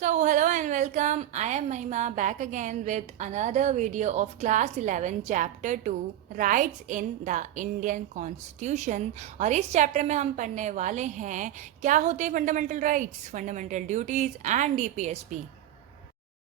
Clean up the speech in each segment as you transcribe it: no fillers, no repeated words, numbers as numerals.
Hello and welcome. I am Mahima back again with another video of Class 11 Chapter 2 Rights in the Indian Constitution. और इस chapter में हम पढ़ने वाले हैं क्या होते हैं fundamental rights, fundamental duties and DPSP.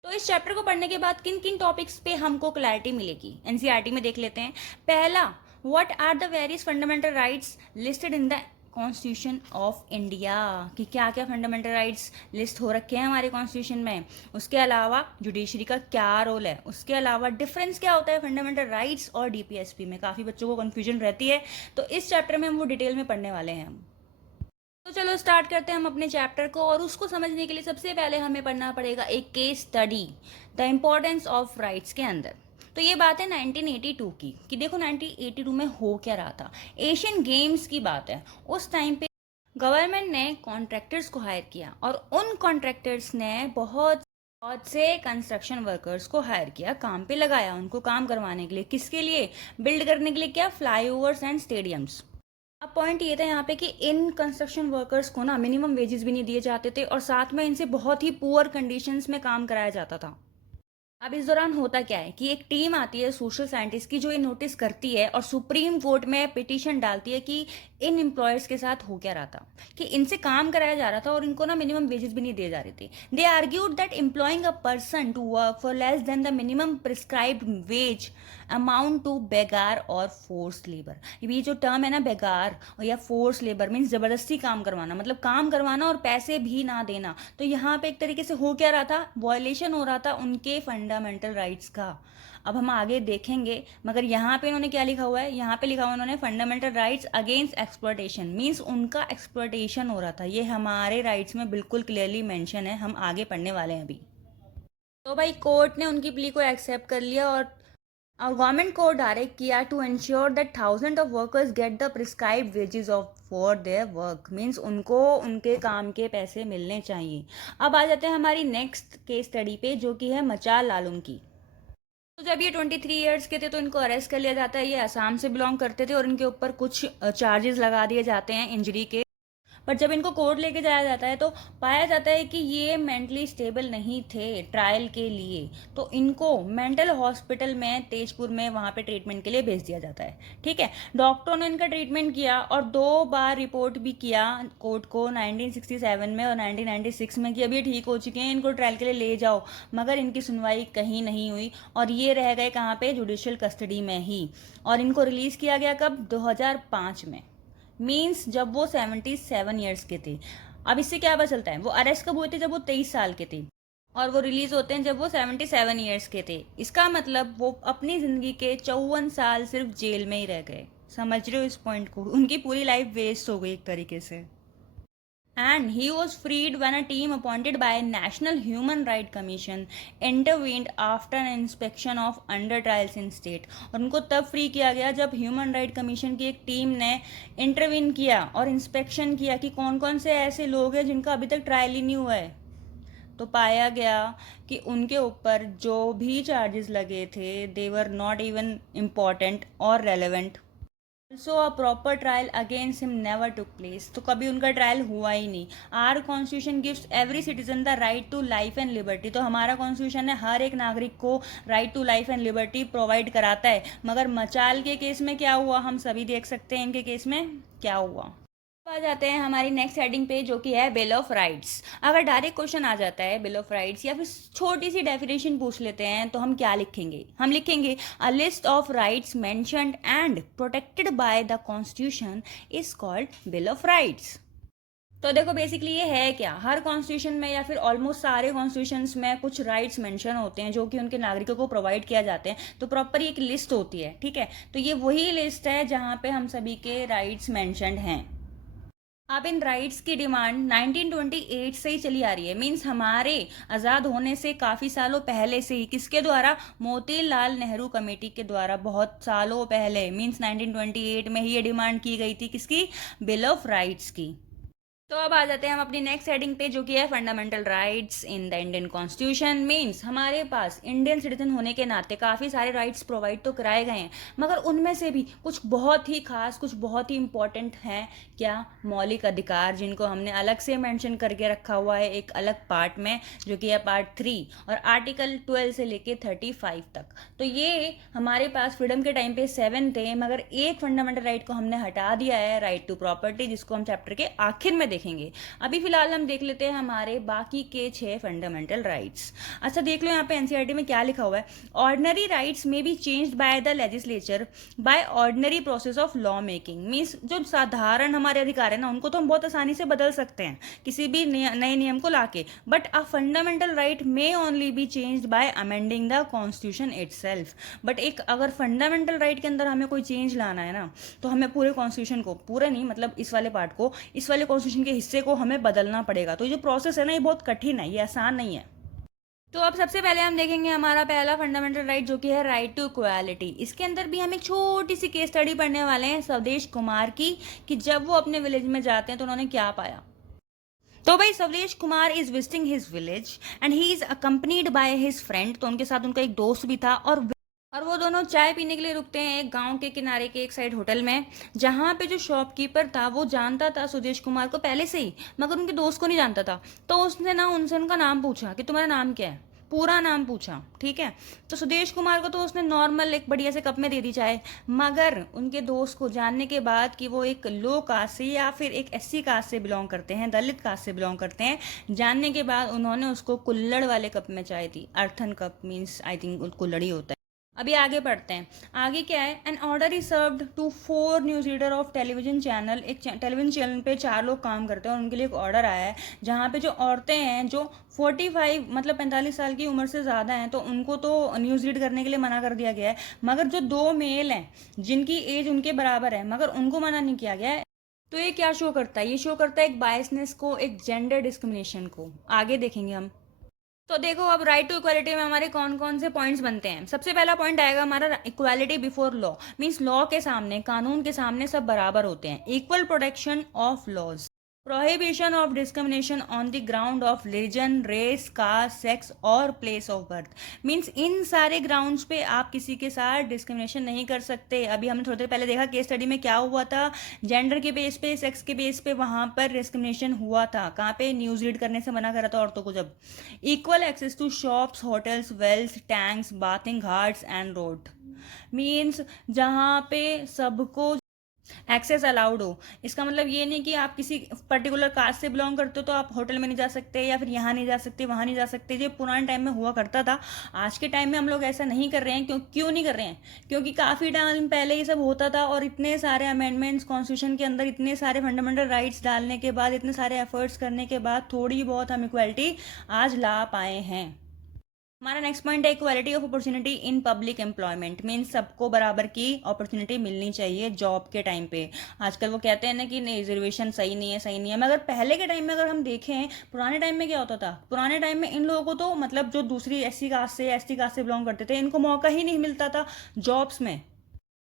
तो इस चैप्टर को पढ़ने के बाद किन किन टॉपिक्स पे हमको क्लैरिटी मिलेगी एनसीईआरटी में देख लेते हैं। पहला, what are the various fundamental rights listed in the constitution of India, कि क्या क्या फंडामेंटल राइट्स लिस्ट हो रखे हैं हमारे कॉन्स्टिट्यूशन में। उसके अलावा जुडिशरी का क्या रोल है, उसके अलावा डिफरेंस क्या होता है फंडामेंटल राइट्स और डीपीएसपी में। काफ़ी बच्चों को कन्फ्यूजन रहती है, तो इस चैप्टर में हम वो डिटेल में पढ़ने वाले हैं हम। तो चलो स्टार्ट करते हैं हम अपने चैप्टर को। और उसको समझने के लिए सबसे पहले हमें पढ़ना पड़ेगा एक case study, the importance of rights के अंदर। तो ये बात है 1982 की, कि देखो 1982 में हो क्या रहा था। एशियन गेम्स की बात है। उस टाइम पे गवर्नमेंट ने कॉन्ट्रैक्टर्स को हायर किया और उन कॉन्ट्रैक्टर्स ने बहुत बहुत से कंस्ट्रक्शन वर्कर्स को हायर किया, काम पे लगाया उनको काम करवाने के लिए। किसके लिए? बिल्ड करने के लिए। क्या? Flyovers and stadiums. अब पॉइंट ये था यहाँ पे कि इन कंस्ट्रक्शन वर्कर्स को ना मिनिमम वेजेस भी नहीं दिए जाते थे और साथ में इनसे बहुत ही पुअर कंडीशंस में काम कराया जाता था। अब इस दौरान होता क्या है कि एक टीम आती है सोशल साइंटिस्ट की, जो ये नोटिस करती है और सुप्रीम कोर्ट में पिटीशन डालती है कि इन एम्प्लॉयर्स के साथ हो क्या रहा था, कि इनसे काम कराया जा रहा था और इनको ना मिनिमम वेजेस भी नहीं दिए जा रहे थे। They argued that employing a person to work for less than the minimum prescribed wage amount to begar or force labour. ये जो टर्म है ना, बेगार या फोर्स लेबर, मीन्स जबरदस्ती काम करवाना, मतलब काम करवाना और पैसे भी ना देना। तो यहाँ पे एक तरीके से हो क्या रहा था, वॉयलेशन हो रहा था उनके फंडामेंटल राइट्स का। अब हम आगे देखेंगे, मगर यहाँ पे इन्होंने क्या लिखा हुआ है, यहाँ पे लिखा हुआ इन्होंने fundamental rights against exploitation, means उनका एक्सप्लॉयटेशन हो रहा था। ये हमारे राइट्स में बिल्कुल क्लियरली मेंशन है, हम आगे पढ़ने वाले हैं अभी। तो भाई कोर्ट ने उनकी प्ली को एक्सेप्ट कर लिया और गवर्नमेंट को डायरेक्ट किया to ensure that thousand of workers get the prescribed wages of for their work, means उनको उनके काम के पैसे मिलने चाहिए। अब आ जाते हैं हमारी नेक्स्ट केस स्टडी पे, जो कि है मचाल आलम की। तो जब ये 23 ईयर्स के थे तो इनको अरेस्ट कर लिया जाता है। ये असम से बिलोंग करते थे और इनके ऊपर कुछ चार्जेस लगा दिए जाते हैं इंजरी के। पर जब इनको कोर्ट लेके जाया जाता है तो पाया जाता है कि ये मेंटली स्टेबल नहीं थे ट्रायल के लिए, तो इनको मेंटल हॉस्पिटल में तेजपुर में वहाँ पे ट्रीटमेंट के लिए भेज दिया जाता है। ठीक है, डॉक्टरों ने इनका ट्रीटमेंट किया और 2 बार रिपोर्ट भी किया कोर्ट को 1967 में और 1996 में कि अब ये ठीक हो चुके हैं, इनको ट्रायल के लिए ले जाओ। मगर इनकी सुनवाई कहीं नहीं हुई और ये रह गए कहाँ पे, जुडिशियल कस्टडी में ही। और इनको रिलीज़ किया गया कब? 2005 में, मीन्स जब वो 77 ईयर्स के थे। अब इससे क्या पता चलता है, वो अरेस्ट कब हुए थे? जब वो 23 साल के थे, और वो रिलीज होते हैं जब वो 77 ईयर्स के थे। इसका मतलब वो अपनी जिंदगी के 54 साल सिर्फ जेल में ही रह गए। समझ रहे हो इस पॉइंट को? उनकी पूरी लाइफ वेस्ट हो गई एक तरीके से। And he was freed when a team appointed by National Human Rights Commission intervened after an inspection of under trials in state। और उनको तब फ्री किया गया जब ह्यूमन राइट कमीशन की एक टीम ने इंटरवीन किया और इंस्पेक्शन किया कि कौन कौन से ऐसे लोग हैं जिनका अभी तक ट्रायल ही नहीं हुआ है। तो पाया गया कि उनके ऊपर जो भी चार्जेस लगे थे they were not even important और relevant. So a proper trial against him never took place. तो कभी उनका ट्रायल हुआ ही नहीं। Our constitution gives every citizen the right to life and liberty. तो हमारा कॉन्स्टिट्यूशन है हर एक नागरिक को right to life and liberty provide कराता है। मगर मचाल के केस में क्या हुआ, हम सभी देख सकते हैं इनके केस में क्या हुआ। आ जाते हैं हमारी नेक्स्ट हेडिंग पे, जो कि है बिल ऑफ राइट्स। अगर डायरेक्ट क्वेश्चन आ जाता है बिल ऑफ राइट्स या फिर छोटी सी डेफिनेशन पूछ लेते हैं तो हम क्या लिखेंगे? हम लिखेंगे a list of rights mentioned and protected by the constitution is called bill of rights. तो देखो बेसिकली ये है क्या, हर कॉन्स्टिट्यूशन में या फिर ऑलमोस्ट सारे कॉन्स्टिट्यूशंस में कुछ राइट्स मेंशन होते हैं जो कि उनके नागरिकों को प्रोवाइड किया जाते हैं। तो प्रॉपर एक लिस्ट होती है। ठीक है, तो ये वही लिस्ट है जहाँ पे हम सभी के राइट्स मेंशन्ड हैं। अब इन राइट्स की डिमांड 1928 से ही चली आ रही है, मीन्स हमारे आज़ाद होने से काफ़ी सालों पहले से ही। किसके द्वारा? मोतीलाल नेहरू कमेटी के द्वारा बहुत सालों पहले, मीन्स 1928 में ही ये डिमांड की गई थी। किसकी? बिल ऑफ राइट्स की। तो अब आ जाते हैं हम अपनी नेक्स्ट हेडिंग पे, जो कि है fundamental rights in the Indian constitution. Means हमारे पास इंडियन सिटीजन होने के नाते काफ़ी सारे राइट्स प्रोवाइड तो कराए गए हैं, मगर उनमें से भी कुछ बहुत ही खास, कुछ बहुत ही इंपॉर्टेंट हैं। क्या? मौलिक अधिकार, जिनको हमने अलग से मेंशन करके रखा हुआ है एक अलग पार्ट में, जो कि है पार्ट 3, और आर्टिकल 12 से लेके 35 तक। तो ये हमारे पास फ्रीडम के टाइम पे 7 थे, मगर एक फंडामेंटल राइट को हमने हटा दिया है, राइट टू प्रॉपर्टी, जिसको हम चैप्टर के आखिर में देखेंगे। अभी फिलहाल हम देख लेते हैं हमारे बाकी के 6 फंडामेंटल राइट्स। अच्छा देख लो यहाँ पे एनसीईआरटी में क्या लिखा हुआ है। ऑर्डिनरी राइट्स में be changed by the legislature by ordinary process of law making. Means जो साधारण हमारे अधिकार है ना, उनको तो हम बहुत आसानी से बदल सकते हैं किसी भी नए नियम को लाके, but a fundamental right may only be changed by amending the constitution itself. But एक अगर फंडामेंटल राइट के अंदर हमें कोई चेंज लाना है ना, तो हमें पूरे कॉन्स्टिट्यूशन को, पूरा नहीं मतलब इस वाले पार्ट को, इस वाले कॉन्स्टिट्यूशन के हिस्से को हमें बदलना पड़ेगा। तो ये जो प्रोसेस है ना, ये बहुत कठिन है, ये आसान नहीं है। तो अब सबसे पहले हम देखेंगे हमारा पहला फंडामेंटल राइट, जो कि है राइट टू इक्वालिटी। इसके अंदर भी हम एक छोटी सी केस स्टडी पढ़ने वाले हैं स्वदेश कुमार की, कि जब वो अपने विलेज में जाते हैं तो उन्होंने क्या पाया। तो भाई स्वदेश Kumar is visiting his village and he is accompanied by his friend. तो उनके साथ उनका एक दोस्त भी था, और वो दोनों चाय पीने के लिए रुकते हैं एक गांव के किनारे के एक साइड होटल में, जहाँ पे जो शॉपकीपर था वो जानता था सुदेश कुमार को पहले से ही, मगर उनके दोस्त को नहीं जानता था। तो उसने ना उनसे उनका नाम पूछा कि तुम्हारा नाम क्या है, पूरा नाम पूछा, ठीक है। तो सुदेश कुमार को तो उसने नॉर्मल एक बढ़िया से कप में दे दी चाय, मगर उनके दोस्त को जानने के बाद कि वो एक लो कास्ट से या फिर एक एससी कास्ट से बिलोंग करते हैं, दलित कास्ट से बिलोंग करते हैं, जानने के बाद उन्होंने उसको कुल्हड़ वाले कप में चाय दी। Earthen cup means I think कुल्हड़ ही होता है। अभी आगे पढ़ते हैं। आगे क्या है, an order is served to 4 news reader of television channel. एक टेलीविजन चैनल पे 4 लोग काम करते हैं और उनके लिए एक ऑर्डर आया है, जहाँ पे जो औरतें हैं जो 45 मतलब 45 साल की उम्र से ज़्यादा हैं, तो उनको तो न्यूज़ रीड करने के लिए मना कर दिया गया है, मगर जो 2 मेल हैं जिनकी एज उनके बराबर है, मगर उनको मना नहीं किया गया है। तो ये क्या शो करता है, ये शो करता है एक बायसनेस को, एक जेंडर डिस्क्रिमिनेशन को। आगे देखेंगे हम। तो देखो अब राइट टू इक्वालिटी में हमारे कौन कौन से पॉइंट्स बनते हैं। सबसे पहला पॉइंट आएगा हमारा equality before law. Means law के सामने, कानून के सामने सब बराबर होते हैं। Equal protection of laws, prohibition of discrimination on the ground of religion, race, caste, sex और प्लेस ऑफ बर्थ। मीन्स इन सारे ग्राउंड्स पे आप किसी के साथ डिस्क्रिमिनेशन नहीं कर सकते। अभी हमने थोड़ी देर पहले देखा केस स्टडी में क्या हुआ था, जेंडर के बेस पे, सेक्स के बेस पे वहां पर डिस्क्रिमिनेशन हुआ था। कहाँ पे? न्यूज रीड करने से मना करा था औरतों को जब। Equal access to shops, hotels, wells, tanks, bathing ghats and road. Means जहाँ पे सबको एक्सेस अलाउड हो। इसका मतलब ये नहीं कि आप किसी पर्टिकुलर कास्ट से बिलोंग करते हो तो आप होटल में नहीं जा सकते, या फिर यहाँ नहीं जा सकते, वहाँ नहीं जा सकते। ये पुराने टाइम में हुआ करता था। आज के टाइम में हम लोग ऐसा नहीं कर रहे हैं। क्यों नहीं कर रहे हैं? क्योंकि काफ़ी टाइम पहले ये सब होता था, और इतने सारे अमेंडमेंट्स कॉन्स्टिट्यूशन के अंदर, इतने सारे फंडामेंटल राइट्स डालने के बाद, इतने सारे एफर्ट्स करने के बाद थोड़ी बहुत हम इक्वालिटी आज ला पाए हैं। हमारा नेक्स्ट पॉइंट है equality of opportunity in public employment. Means सबको बराबर की अपॉर्चुनिटी मिलनी चाहिए जॉब के टाइम पे। आजकल वो कहते हैं ना कि नहीं रिजर्वेशन सही नहीं है, सही नहीं है, मगर पहले के टाइम में अगर हम देखें, पुराने टाइम में क्या होता था, पुराने टाइम में इन लोगों को तो मतलब जो दूसरी एससी कास्ट से, एसटी कास्ट से बिलोंग करते थे, इनको मौका ही नहीं मिलता था जॉब्स में।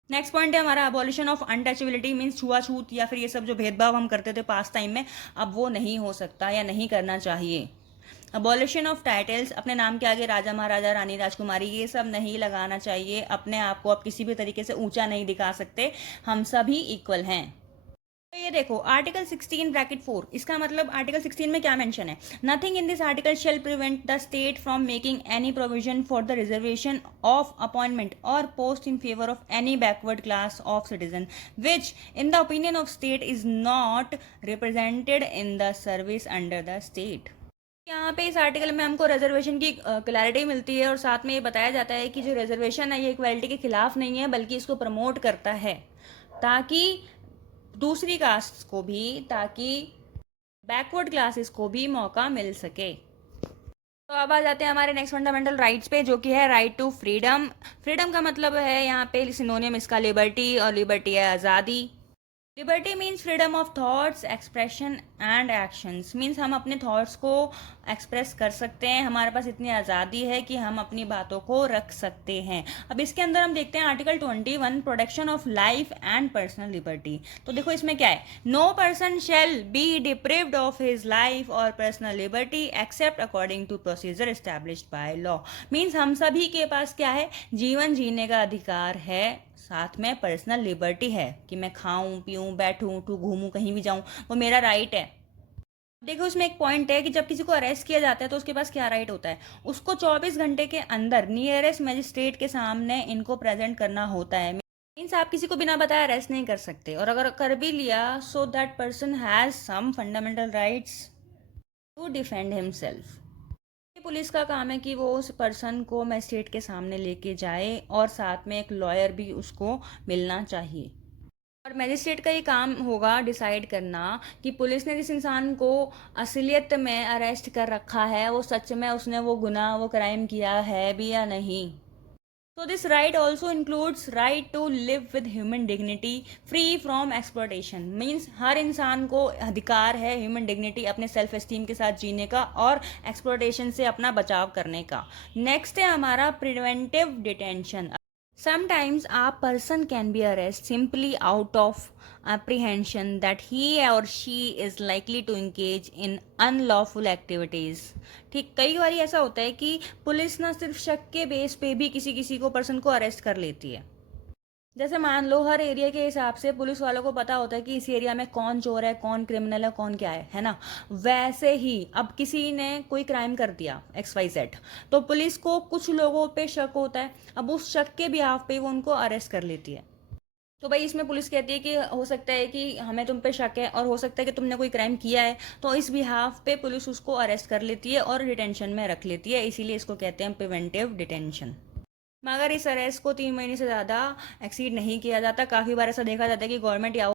नेक्स्ट पॉइंट है हमारा अबॉलिशन ऑफ अनटचेबिलिटी। मीन्स छुआछूत या फिर ये सब जो भेदभाव हम करते थे पास्ट टाइम में, अब वो नहीं हो सकता या नहीं करना चाहिए। अबॉलिशन ऑफ टाइटल्स, अपने नाम के आगे राजा, महाराजा, रानी, राजकुमारी ये सब नहीं लगाना चाहिए। अपने आप को आप किसी भी तरीके से ऊंचा नहीं दिखा सकते, हम सभी इक्वल हैं। तो ये देखो आर्टिकल 16 ब्रैकेट 4, इसका मतलब आर्टिकल 16 में क्या मेंशन है, nothing in this article shall prevent the state from making any provision for the reservation of appointment और post in favour of any backward class of citizen which in the opinion of state is not represented in the service under the state. यहाँ पे इस article में हमको reservation की clarity मिलती है, और साथ में ये बताया जाता है कि जो रिजर्वेशन है ये इक्वालिटी के खिलाफ नहीं है, बल्कि इसको प्रमोट करता है, ताकि दूसरी कास्ट को भी, ताकि बैकवर्ड क्लासेस को भी मौका मिल सके। तो अब आ जाते हैं हमारे नेक्स्ट फंडामेंटल राइट्स पे, जो कि है राइट टू फ्रीडम। फ्रीडम का मतलब है यहाँ पे सिनोनियम इसका लिबर्टी, और लिबर्टी है आज़ादी। Liberty means freedom of thoughts, expression and actions means हम अपने थॉट्स को एक्सप्रेस कर सकते हैं, हमारे पास इतनी आज़ादी है कि हम अपनी बातों को रख सकते हैं। अब इसके अंदर हम देखते हैं article 21 protection of life and personal liberty. तो देखो इसमें क्या है, no person shall be deprived of his life और personal liberty except according to procedure established by law. Means हम सभी के पास क्या है, जीवन जीने का अधिकार है, साथ में पर्सनल लिबर्टी है कि मैं खाऊं पीऊं बैठूं उठूं घूमूं कहीं भी जाऊं, वो मेरा राइट है। देखो इसमें एक पॉइंट है कि जब किसी को अरेस्ट किया जाता है तो उसके पास क्या राइट होता है, उसको 24 घंटे के अंदर नियरेस्ट मजिस्ट्रेट के सामने इनको प्रेजेंट करना होता है। मीन्स आप किसी को बिना बताए अरेस्ट नहीं कर सकते, और अगर कर भी लिया so that person has some fundamental rights to defend himself. Police का काम है कि वो उस पर्सन को मजिस्ट्रेट के सामने लेके जाए, और साथ में एक लॉयर भी उसको मिलना चाहिए। और मजिस्ट्रेट का ये काम होगा डिसाइड करना कि पुलिस ने जिस इंसान को असलियत में अरेस्ट कर रखा है वो सच में उसने वो गुनाह वो क्राइम किया है भी या नहीं। So this right also includes right to live with human dignity free from exploitation। Means हर इंसान को अधिकार है ह्यूमन डिग्निटी अपने सेल्फ एस्टीम के साथ जीने का और एक्सप्लॉयटेशन से अपना बचाव करने का। नेक्स्ट है हमारा preventive detention. Sometimes a person can be arrested simply out of apprehension that he or she is likely to engage in unlawful activities। ठीक, कई बार ऐसा होता है कि पुलिस ना सिर्फ शक के बेस पे भी किसी किसी को पर्सन को अरेस्ट कर लेती है। जैसे मान लो हर एरिया के हिसाब से पुलिस वालों को पता होता है कि इस एरिया में कौन चोर है, कौन क्रिमिनल है, कौन क्या है ना। वैसे ही अब किसी ने कोई क्राइम कर दिया XYZ, तो पुलिस को कुछ लोगों पे शक होता है, अब उस शक के बिहाफ पे वो उनको अरेस्ट कर लेती है। तो भाई इसमें पुलिस कहती है कि हो सकता है कि हमें तुम पे शक है और हो सकता है कि तुमने कोई क्राइम किया है, तो इस बिहाफ पे पुलिस उसको अरेस्ट कर लेती है और डिटेंशन में रख लेती है, इसीलिए इसको कहते हैं प्रिवेंटिव डिटेंशन। मगर इस अरेस्ट को 3 महीने से ज़्यादा एक्सीड नहीं किया जाता। काफ़ी बार ऐसा देखा जाता है कि गवर्नमेंट या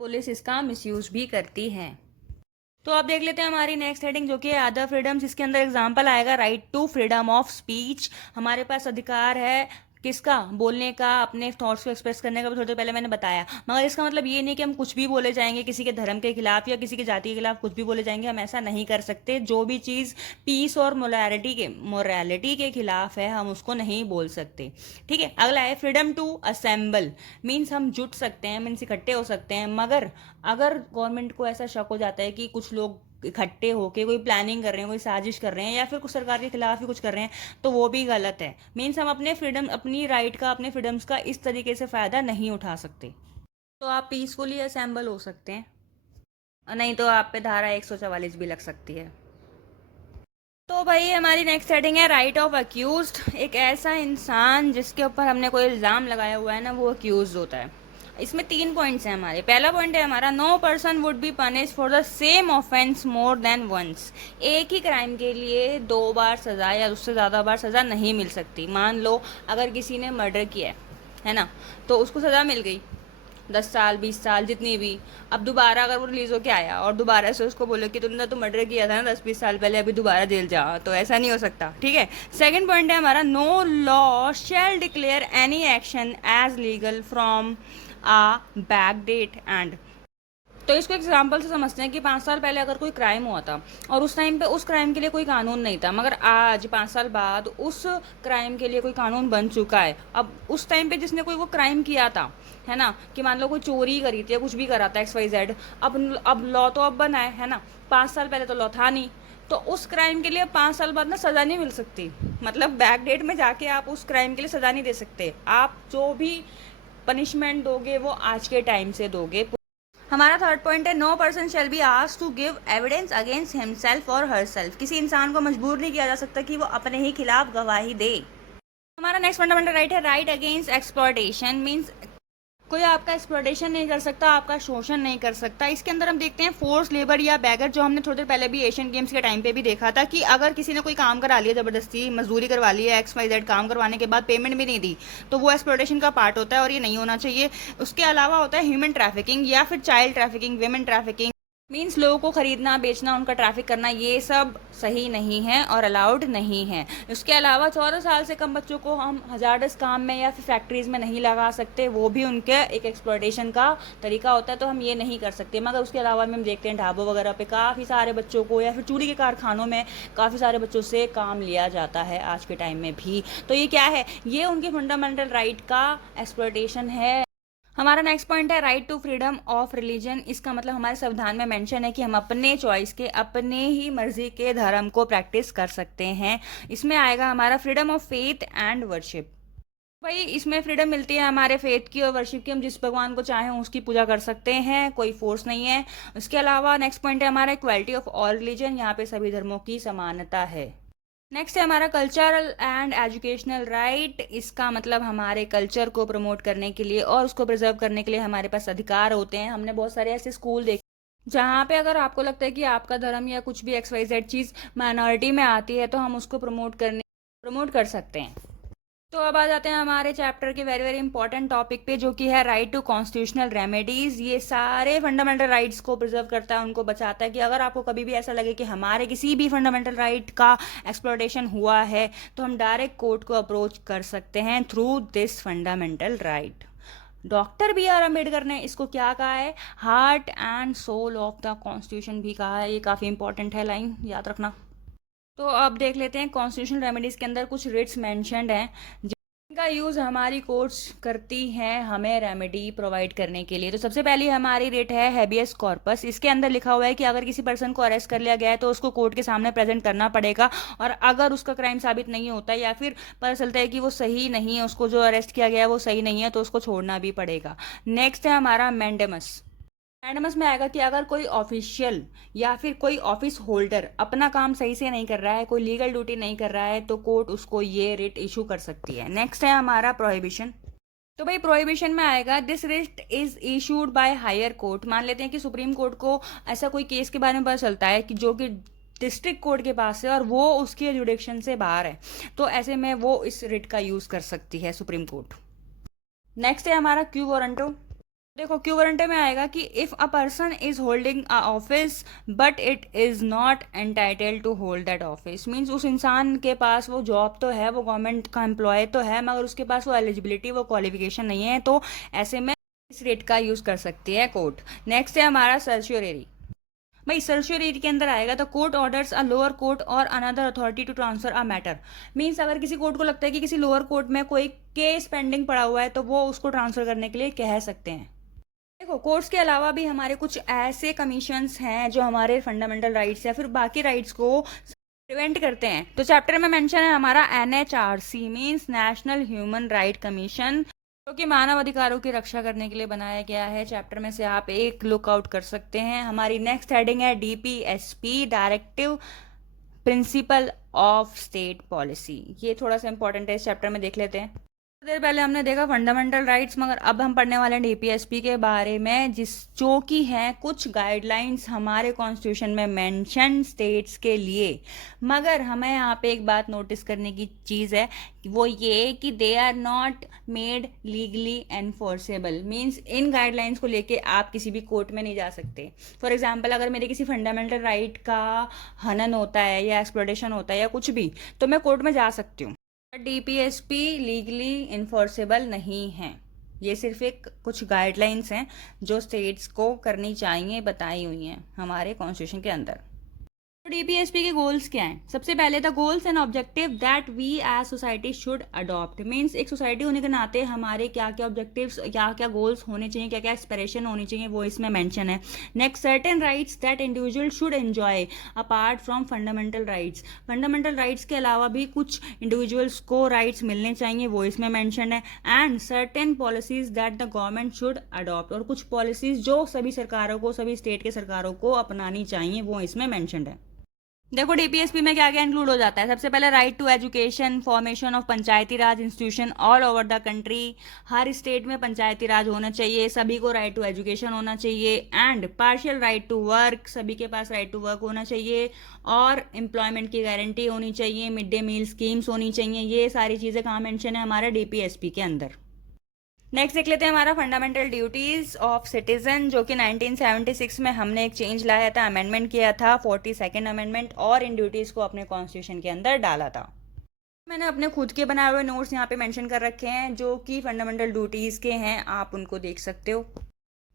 पुलिस इसका मिसयूज भी करती है। तो आप देख लेते हैं हमारी नेक्स्ट हेडिंग जो कि है अदर फ्रीडम्स। इसके अंदर एग्जांपल आएगा right to freedom of speech. हमारे पास अधिकार है किसका, बोलने का, अपने थॉट्स को एक्सप्रेस करने का भी थोड़ी देर पहले मैंने बताया। मगर इसका मतलब ये नहीं कि हम कुछ भी बोले जाएंगे किसी के धर्म के खिलाफ या किसी की जाति के खिलाफ कुछ भी बोले जाएंगे, हम ऐसा नहीं कर सकते। जो भी चीज़ पीस और मोरालिटी के खिलाफ है हम उसको नहीं बोल सकते। ठीक है, अगला है फ्रीडम टू असेंबल। मीन्स हम जुट सकते हैं, मीन्स इकट्ठे हो सकते हैं, मगर अगर गवर्नमेंट को ऐसा शक हो जाता है कि कुछ लोग इकट्ठे होके कोई प्लानिंग कर रहे हैं, कोई साजिश कर रहे हैं या फिर कुछ सरकार के खिलाफ ही कुछ कर रहे हैं, तो वो भी गलत है। मीन्स हम अपने फ्रीडम, अपनी राइट का, अपने फ्रीडम्स का इस तरीके से फ़ायदा नहीं उठा सकते। तो आप पीसफुली असेंबल हो सकते हैं, और नहीं तो आप पे धारा 144 भी लग सकती है। तो भाई हमारी नेक्स्ट हेडिंग है राइट ऑफ अक्यूज्ड। एक ऐसा इंसान जिसके ऊपर हमने कोई इल्ज़ाम लगाया हुआ है ना, वो अक्यूज होता है। इसमें 3 पॉइंट्स हैं हमारे। पहला पॉइंट है हमारा no person would be punish for the same offence more than once. एक ही क्राइम के लिए 2 बार सज़ा या उससे ज़्यादा बार सज़ा नहीं मिल सकती। मान लो अगर किसी ने मर्डर किया है ना, तो उसको सज़ा मिल गई 10 साल 20 साल जितनी भी। अब दोबारा अगर वो रिलीज होके आया और दोबारा से उसको बोलो कि तुमने तो मर्डर किया था ना 10-20 साल पहले, अभी दोबारा जेल जा, तो ऐसा नहीं हो सकता। ठीक है, सेकंड पॉइंट है हमारा no law shall declare any action as legal from a back date and. तो इसको एग्जाम्पल से समझते हैं कि 5 साल पहले अगर कोई क्राइम हुआ था और उस टाइम पे उस क्राइम के लिए कोई कानून नहीं था, मगर आज 5 साल बाद उस क्राइम के लिए कोई कानून बन चुका है। अब उस टाइम पे जिसने कोई वो क्राइम किया था, है ना, कि मान लो कोई चोरी करी थी या कुछ भी करा था XYZ, अब लॉ तो अब बना है ना। 5 साल पहले तो लॉ था नहीं, तो उस क्राइम के लिए 5 साल बाद ना सज़ा नहीं मिल सकती। मतलब बैक डेट में जाके आप उस क्राइम के लिए सज़ा नहीं दे सकते। आप जो भी पनिशमेंट दोगे वो आज के टाइम से दोगे। हमारा थर्ड पॉइंट है no person shall be asked to give evidence against himself और हरसेल्फ। किसी इंसान को मजबूर नहीं किया जा सकता कि वो अपने ही खिलाफ गवाही दे। हमारा नेक्स्ट फंडामेंटल राइट है राइट अगेंस्ट एक्सप्लॉयटेशन। मीन्स कोई आपका एक्सप्लॉयटेशन नहीं कर सकता, आपका शोषण नहीं कर सकता। इसके अंदर हम देखते हैं फोर्स लेबर या बैगर, जो हमने थोड़ी देर पहले भी एशियन गेम्स के टाइम पे भी देखा था कि अगर किसी ने कोई काम करा लिया, ज़बरदस्ती मजदूरी करवा ली है, XYZ काम करवाने के बाद पेमेंट भी नहीं दी, तो वो एक्सप्लॉयटेशन का पार्ट होता है और ये नहीं होना चाहिए। उसके अलावा होता है ह्यूमन ट्रैफिकिंग या फिर child trafficking, women trafficking. Means लोगों को खरीदना, बेचना, उनका ट्रैफिक करना, ये सब सही नहीं है और अलाउड नहीं है। उसके अलावा 14 साल से कम बच्चों को हम हजारस काम में या फिर फैक्ट्रीज में नहीं लगा सकते, वो भी उनके एक एक्सप्लॉयटेशन का तरीका होता है, तो हम ये नहीं कर सकते। मगर उसके अलावा हम देखते हैं ढाबों वगैरह पे काफ़ी सारे बच्चों को, या फिर चूड़ी के कारखानों में काफ़ी सारे बच्चों से काम लिया जाता है आज के टाइम में भी। तो ये क्या है, ये उनके फंडामेंटल राइट का एक्सप्लॉयटेशन है। हमारा नेक्स्ट पॉइंट है right to freedom of religion. इसका मतलब हमारे संविधान में मेंशन है कि हम अपने चॉइस के, अपने ही मर्जी के धर्म को प्रैक्टिस कर सकते हैं। इसमें आएगा हमारा freedom of faith and worship. भाई इसमें फ्रीडम मिलती है हमारे फेथ की और वर्शिप की, हम जिस भगवान को चाहें उसकी पूजा कर सकते हैं, कोई फोर्स नहीं है। उसके अलावा नेक्स्ट पॉइंट है हमारा इक्वालिटी ऑफ ऑल रिलीजन, यहाँ पे सभी धर्मों की समानता है। नेक्स्ट है हमारा कल्चरल एंड एजुकेशनल राइट। इसका मतलब हमारे कल्चर को प्रमोट करने के लिए और उसको प्रिजर्व करने के लिए हमारे पास अधिकार होते हैं। हमने बहुत सारे ऐसे स्कूल देखे जहाँ पे अगर आपको लगता है कि आपका धर्म या कुछ भी XYZ चीज़ माइनॉरिटी में आती है, तो हम उसको प्रमोट कर सकते हैं। तो अब आ जाते हैं हमारे चैप्टर के वेरी वेरी इंपॉर्टेंट टॉपिक पे, जो कि है राइट टू कॉन्स्टिट्यूशनल रेमेडीज। ये सारे फंडामेंटल राइट्स को प्रिजर्व करता है, उनको बचाता है कि अगर आपको कभी भी ऐसा लगे कि हमारे किसी भी फंडामेंटल राइट का एक्सप्लॉयटेशन हुआ है, तो हम डायरेक्ट कोर्ट को अप्रोच कर सकते हैं through this fundamental right. Doctor BR Ambedkar ने इसको क्या कहा है, heart and soul of the constitution भी कहा है। ये काफ़ी इंपॉर्टेंट है, लाइन याद रखना। तो अब देख लेते हैं कॉन्स्टिट्यूशनल रेमेडीज के अंदर कुछ रिट्स मेंशन्ड हैं जिनका यूज़ हमारी कोर्ट्स करती हैं हमें रेमेडी प्रोवाइड करने के लिए। तो सबसे पहली हमारी रिट है हैबियस कॉर्पस। इसके अंदर लिखा हुआ है कि अगर किसी पर्सन को अरेस्ट कर लिया गया है तो उसको कोर्ट के सामने प्रेजेंट करना पड़ेगा, और अगर उसका क्राइम साबित नहीं होता है या फिर पता चलता है कि वो सही नहीं है, उसको जो अरेस्ट किया गया है वो सही नहीं है, तो उसको छोड़ना भी पड़ेगा। नेक्स्ट है हमारा मैंडेमस। मैंडेमस में आएगा कि अगर कोई ऑफिशियल या फिर कोई ऑफिस होल्डर अपना काम सही से नहीं कर रहा है, कोई लीगल ड्यूटी नहीं कर रहा है, तो कोर्ट उसको ये रिट इशू कर सकती है। नेक्स्ट है हमारा प्रोहिबिशन। तो भाई प्रोहिबिशन में आएगा this writ is issued by higher court. मान लेते हैं कि सुप्रीम कोर्ट को ऐसा कोई केस के बारे में पता चलता है कि जो कि डिस्ट्रिक्ट कोर्ट के पास है और वो उसके जुडिक्शन से बाहर है, तो ऐसे में वो इस रिट का यूज कर सकती है सुप्रीम कोर्ट। नेक्स्ट है हमारा क्यू वारंटो। देखो क्यू वारंटे में आएगा कि if a person is holding a office but it is not entitled to hold that office. Means उस इंसान के पास वो जॉब तो है, वो गवर्नमेंट का एम्प्लॉय तो है, मगर उसके पास वो एलिजिबिलिटी, वो क्वालिफिकेशन नहीं है, तो ऐसे में इस रेट का यूज कर सकती है कोर्ट। नेक्स्ट है हमारा सर्च्योरेरी। भाई सर्च्योरेरी के अंदर आएगा तो court orders a lower court और another authority to transfer a matter. Means अगर किसी कोर्ट को लगता है कि किसी लोअर कोर्ट में कोई केस पेंडिंग पड़ा हुआ है, तो वो उसको ट्रांसफर करने के लिए कह सकते हैं। देखो कोर्ट्स के अलावा भी हमारे कुछ ऐसे कमीशंस हैं जो हमारे फंडामेंटल राइट्स या फिर बाकी राइट्स को प्रिवेंट करते हैं। तो चैप्टर में मेंशन है हमारा NHRC, means national human right commission, जो कि मानव अधिकारों की रक्षा करने के लिए बनाया गया है। चैप्टर में से आप एक लुक आउट कर सकते हैं। हमारी नेक्स्ट हेडिंग है DPSP, directive principle of state policy. ये थोड़ा सा इंपॉर्टेंट है, इस चैप्टर में देख लेते हैं। देर पहले हमने देखा फंडामेंटल राइट्स, मगर अब हम पढ़ने वाले हैं DPSP के बारे में, जो कि हैं कुछ गाइडलाइंस हमारे कॉन्स्टिट्यूशन में मेंशन स्टेट्स के लिए। मगर हमें यहाँ पे एक बात नोटिस करने की चीज़ है, वो ये कि they are not made legally enforceable. Means इन गाइडलाइंस को लेके आप किसी भी कोर्ट में नहीं जा सकते। फॉर एग्जाम्पल अगर मेरे किसी फंडामेंटल राइट का हनन होता है या एक्सप्लोटेशन होता है या कुछ भी, तो मैं कोर्ट में जा सकती हूँ। DPSP लीगली इन्फोर्सेबल नहीं है। ये सिर्फ एक कुछ गाइडलाइंस हैं जो स्टेट्स को करनी चाहिए, बताई हुई हैं हमारे कॉन्स्टिट्यूशन के अंदर। तो DPSP के गोल्स क्या हैं? सबसे पहले the goals and objective that we as society should adopt. Means एक सोसाइटी होने के नाते हमारे क्या क्या ऑब्जेक्टिव्स, क्या क्या गोल्स होने चाहिए, क्या क्या एस्पिरेशन होनी चाहिए, वो इसमें मेंशन है। Next certain rights that individual should enjoy apart from fundamental rights. Fundamental rights के अलावा भी कुछ इंडिविजुअल्स को राइट्स मिलने चाहिए, वो इसमें मेंशन है। And certain policies that the government should adopt, और कुछ पॉलिसीज जो सभी सरकारों को, सभी स्टेट के सरकारों को अपनानी चाहिए, वो इसमें मेंशनड है। देखो DPSP में क्या क्या इंक्लूड हो जाता है। सबसे पहले right to education, formation of Panchayati Raj institution all over the country. हर स्टेट में पंचायती राज होना चाहिए, सभी को राइट टू एजुकेशन होना चाहिए। And partial right to work, सभी के पास राइट टू वर्क होना चाहिए। और एम्प्लॉयमेंट की गारंटी होनी चाहिए, मिड डे मील स्कीम्स होनी चाहिए। ये सारी चीज़ें कहाँ मेंशन है? हमारे DPSP के अंदर। नेक्स्ट देख लेते हैं हमारा फंडामेंटल ड्यूटीज ऑफ सिटीजन, जो कि 1976 में हमने एक चेंज लाया था, अमेंडमेंट किया था, 42nd अमेंडमेंट, और इन ड्यूटीज़ को अपने कॉन्स्टिट्यूशन के अंदर डाला था। मैंने अपने खुद के बनाए हुए नोट्स यहाँ पे मेंशन कर रखे हैं जो कि फंडामेंटल ड्यूटीज़ के हैं, आप उनको देख सकते हो।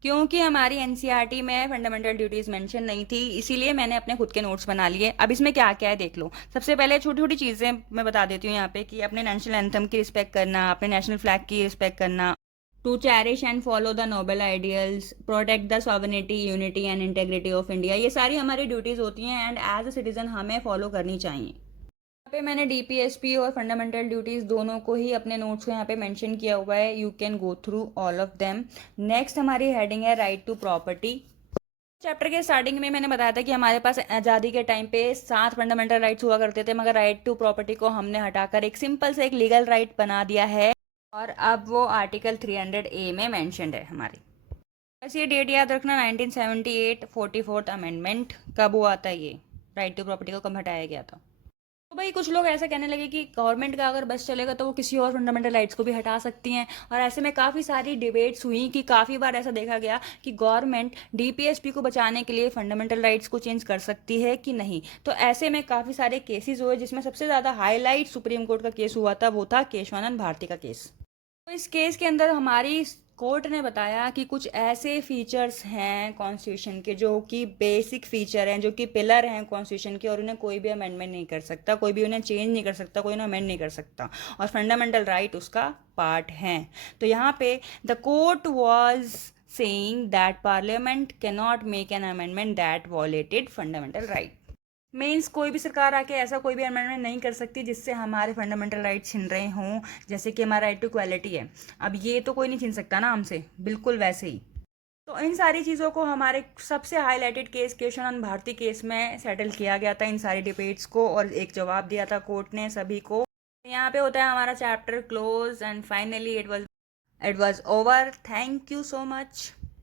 क्योंकि हमारी एनसीईआरटी में फंडामेंटल ड्यूटीज़ मेंशन नहीं थी, इसीलिए मैंने अपने खुद के नोट्स बना लिए। अब इसमें क्या क्या है देख लो। सबसे पहले छोटी छोटी चीज़ें मैं बता देती हूँ यहाँ पे कि अपने नेशनल एंथम की रिस्पेक्ट करना, अपने नेशनल फ्लैग की रिस्पेक्ट करना, to cherish and follow the noble ideals, protect the sovereignty, unity and integrity of India, ये सारी हमारी ड्यूटीज़ होती हैं एंड एज अ सिटीज़न हमें फॉलो करनी चाहिए। यहाँ पे मैंने डीपीएसपी और फंडामेंटल ड्यूटीज़ दोनों को ही अपने नोट्स को यहाँ पे मेंशन किया हुआ है, you can go through all of them. Next हमारी हेडिंग है राइट टू प्रॉपर्टी। चैप्टर के स्टार्टिंग में मैंने बताया था कि हमारे पास आज़ादी के टाइम पे 7 फंडामेंटल राइट्स हुआ करते थे, मगर राइट टू प्रॉपर्टी को हमने हटाकर एक सिंपल से एक लीगल राइट बना दिया है, और अब वो आर्टिकल 300A में मैंशनड है हमारी। बस ये डेट याद रखना, 1978 44th अमेंडमेंट कब हुआ था, ये राइट टू प्रॉपर्टी को कब हटाया गया था। तो भाई कुछ लोग ऐसा कहने लगे कि गवर्नमेंट का अगर बस चलेगा तो वो किसी और फंडामेंटल राइट्स को भी हटा सकती हैं, और ऐसे में काफ़ी सारी डिबेट्स हुई कि काफ़ी बार ऐसा देखा गया कि गवर्नमेंट डीपीएसपी को बचाने के लिए फंडामेंटल राइट्स को चेंज कर सकती है कि नहीं। तो ऐसे में काफ़ी सारे केसेस हुए, जिसमें सबसे ज़्यादा हाईलाइट सुप्रीम कोर्ट का केस हुआ था, वो था केशवानंद भारती का केस। तो इस केस के अंदर हमारी कोर्ट ने बताया कि कुछ ऐसे फीचर्स हैं कॉन्स्टिट्यूशन के जो कि बेसिक फीचर हैं, जो कि पिलर हैं कॉन्स्टिट्यूशन के, और उन्हें कोई भी अमेंडमेंट नहीं कर सकता, कोई भी उन्हें चेंज नहीं कर सकता, कोई उन्हें अमेंड नहीं कर सकता, और फंडामेंटल राइट उसका पार्ट है। तो यहाँ पे the court was saying that parliament can not make an amendment that वॉलेटेड fundamental right. Means कोई भी सरकार आके ऐसा कोई भी अमेंडमेंट नहीं कर सकती जिससे हमारे फंडामेंटल राइट छिन रहे हों, जैसे कि हमारा राइट टू इक्वालिटी है, अब ये तो कोई नहीं छीन सकता ना हमसे, बिल्कुल वैसे ही। तो इन सारी चीज़ों को हमारे सबसे highlighted case Keshavananda Bharati case में सेटल किया गया था, इन सारी डिबेट्स को, और एक जवाब दिया था कोर्ट ने सभी को। यहाँ पे होता है हमारा chapter close, and finally it was over. Thank you so much.